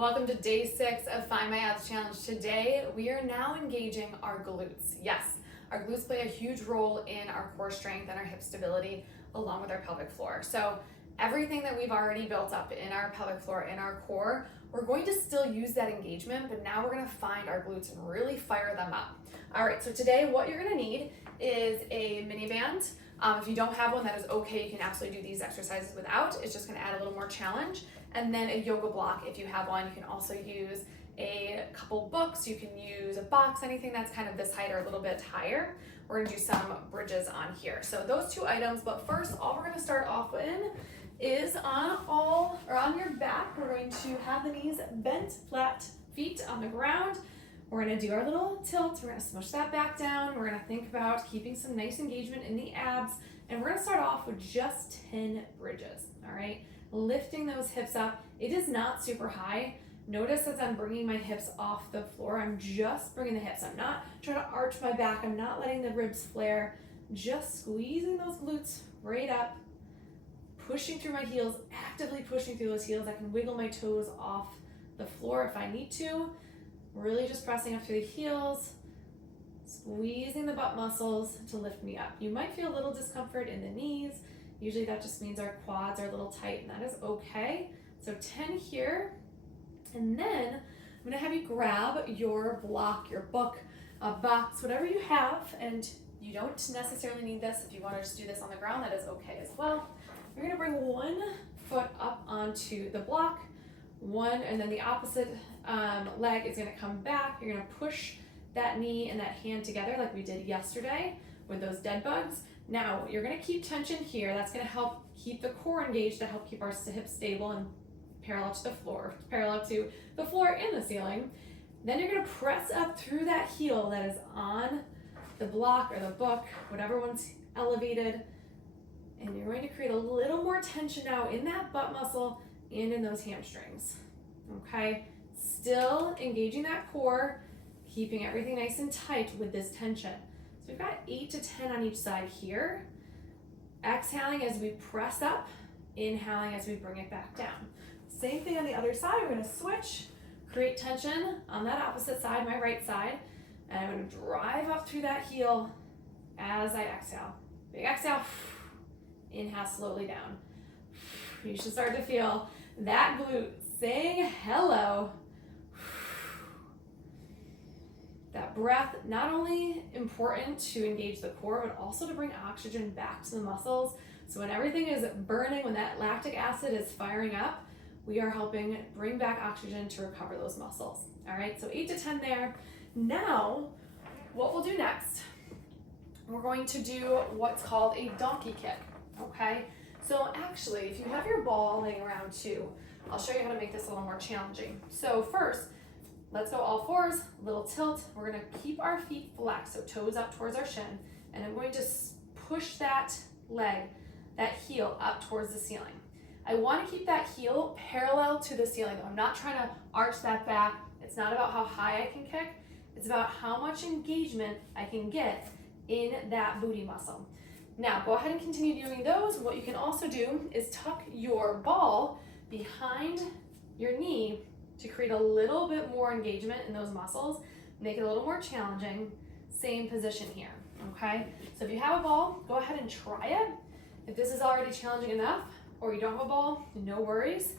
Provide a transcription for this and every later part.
Welcome to day 6 of Find My Abs Challenge. Today, we are now engaging our glutes. Yes, our glutes play a huge role in our core strength and our hip stability, along with our pelvic floor. So everything that we've already built up in our pelvic floor, in our core, we're going to still use that engagement, but now we're gonna find our glutes and really fire them up. All right, so today what you're gonna need is a mini band. If you don't have one, that is okay. You can absolutely do these exercises without. It's just gonna add a little more challenge. And then a yoga block if you have one. You can also use a couple books. You can use a box, anything that's kind of this height or a little bit higher. We're gonna do some bridges on here. So those two items, but first, all we're gonna start off in is on your back. We're going to have the knees bent, flat feet on the ground. We're gonna do our little tilt. We're gonna smush that back down. We're gonna think about keeping some nice engagement in the abs. And we're gonna start off with just 10 bridges, all right? Lifting those hips up. It is not super high. Notice as I'm bringing my hips off the floor, I'm just bringing the hips. I'm not trying to arch my back. I'm not letting the ribs flare. Just squeezing those glutes right up, pushing through my heels, actively pushing through those heels. I can wiggle my toes off the floor if I need to. Really just pressing up through the heels, squeezing the butt muscles to lift me up. You might feel a little discomfort in the knees. Usually that just means our quads are a little tight, and that is okay. So 10 here, and then I'm gonna have you grab your block, your book, a box, whatever you have, and you don't necessarily need this. If you wanna just do this on the ground, that is okay as well. You're gonna bring one foot up onto the block, and then the opposite leg is gonna come back. You're gonna push that knee and that hand together like we did yesterday with those dead bugs. Now, you're gonna keep tension here. That's gonna help keep the core engaged to help keep our hips stable and parallel to the floor and the ceiling. Then you're gonna press up through that heel that is on the block or the book, whatever one's elevated. And you're going to create a little more tension now in that butt muscle and in those hamstrings, okay? Still engaging that core, keeping everything nice and tight with this tension. So we've got 8 to 10 on each side here. Exhaling as we press up, inhaling as we bring it back down. Same thing on the other side. We're gonna switch, create tension on that opposite side, my right side, and I'm gonna drive up through that heel as I exhale. Big exhale, inhale slowly down. You should start to feel that glute saying hello. That breath, not only important to engage the core, but also to bring oxygen back to the muscles. So when everything is burning, when that lactic acid is firing up, we are helping bring back oxygen to recover those muscles. All right, so 8 to 10 there. Now, what we'll do next, we're going to do what's called a donkey kick, okay? So actually, if you have your ball laying around too, I'll show you how to make this a little more challenging. So first, let's go all fours, little tilt. We're gonna keep our feet flexed, so toes up towards our shin, and I'm going to push that leg, that heel up towards the ceiling. I wanna keep that heel parallel to the ceiling. I'm not trying to arch that back. It's not about how high I can kick. It's about how much engagement I can get in that booty muscle. Now, go ahead and continue doing those. What you can also do is tuck your ball behind your knee to create a little bit more engagement in those muscles, make it a little more challenging. Same position here, okay? So if you have a ball, go ahead and try it. If this is already challenging enough, or you don't have a ball, no worries.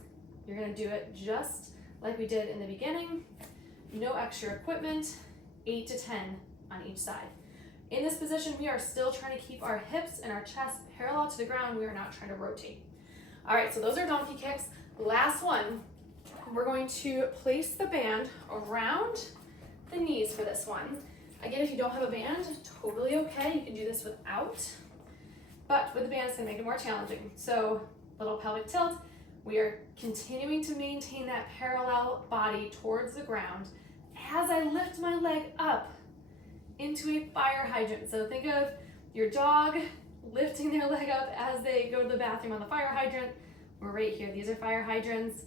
You're gonna do it just like we did in the beginning. No extra equipment, 8 to 10 on each side. In this position, we are still trying to keep our hips and our chest parallel to the ground. We are not trying to rotate. All right, so those are donkey kicks. Last one, we're going to place the band around the knees for this one. Again, if you don't have a band, totally okay. You can do this without, but with the band, it's gonna make it more challenging. So, little pelvic tilt. We are continuing to maintain that parallel body towards the ground as I lift my leg up into a fire hydrant. So think of your dog lifting their leg up as they go to the bathroom on the fire hydrant. We're right here. These are fire hydrants.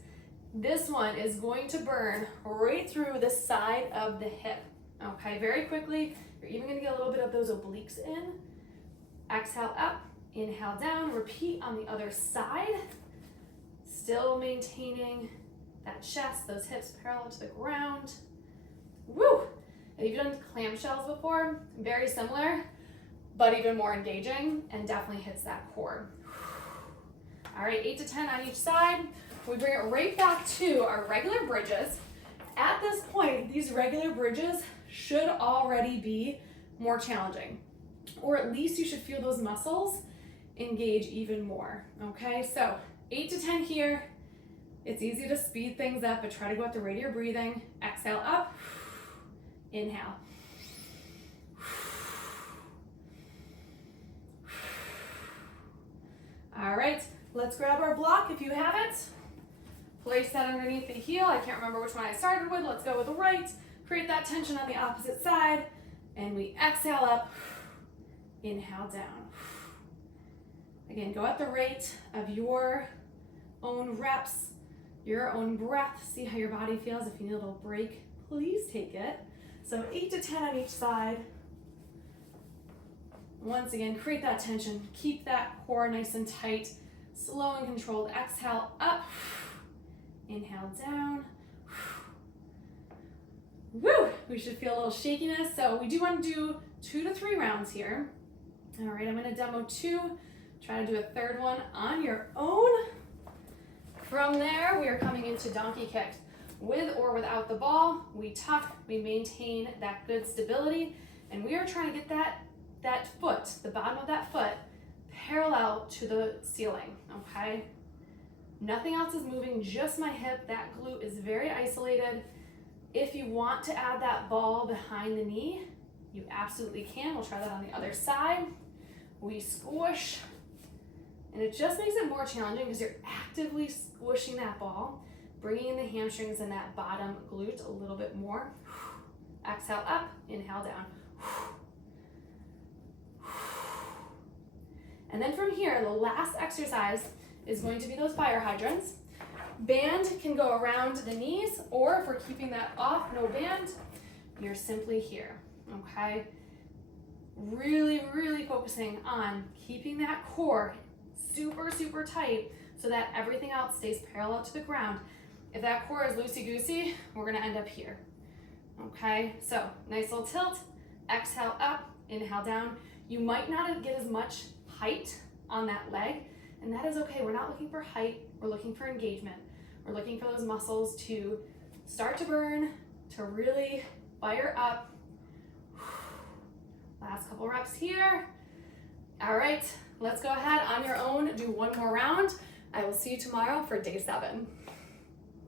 This one is going to burn right through the side of the hip. Okay, very quickly. You're even gonna get a little bit of those obliques in. Exhale up, inhale down, repeat on the other side. Still maintaining that chest, those hips parallel to the ground. Woo! If you've done clamshells before, very similar, but even more engaging and definitely hits that core. All right, 8 to 10 on each side. We bring it right back to our regular bridges. At this point, these regular bridges should already be more challenging, or at least you should feel those muscles engage even more, okay? So 8 to 10 here. It's easy to speed things up, but try to go at the rate of your breathing. Exhale up, inhale. All right, let's grab our block if you have it. Place that underneath the heel. I can't remember which one I started with. Let's go with the right. Create that tension on the opposite side. And we exhale up, inhale down. Again, go at the rate of your own reps, your own breath. See how your body feels. If you need a little break, please take it. So 8 to 10 on each side. Once again, create that tension. Keep that core nice and tight. Slow and controlled. Exhale up. Inhale down. Woo! We should feel a little shakiness. So we do want to do 2 to 3 rounds here. All right, I'm going to demo 2. Try to do a third one on your own. From there, we are coming into donkey kicks. With or without the ball, we tuck, we maintain that good stability, and we are trying to get that foot, the bottom of that foot, parallel to the ceiling, okay? Nothing else is moving, just my hip. That glute is very isolated. If you want to add that ball behind the knee, you absolutely can. We'll try that on the other side. We squish, and it just makes it more challenging because you're actively squishing that ball, bringing in the hamstrings and that bottom glute a little bit more. Exhale up, inhale down. And then from here, the last exercise is going to be those fire hydrants. Band can go around the knees, or if we're keeping that off, no band, you're simply here, okay? Really, really focusing on keeping that core super, super tight so that everything else stays parallel to the ground. If that core is loosey-goosey, we're gonna end up here, okay? So nice little tilt, exhale up, inhale down. You might not get as much height on that leg, and that is okay. We're not looking for height, we're looking for engagement. We're looking for those muscles to start to burn, to really fire up. Last couple reps here. All right, let's go ahead on your own, do one more round. I will see you tomorrow for day 7.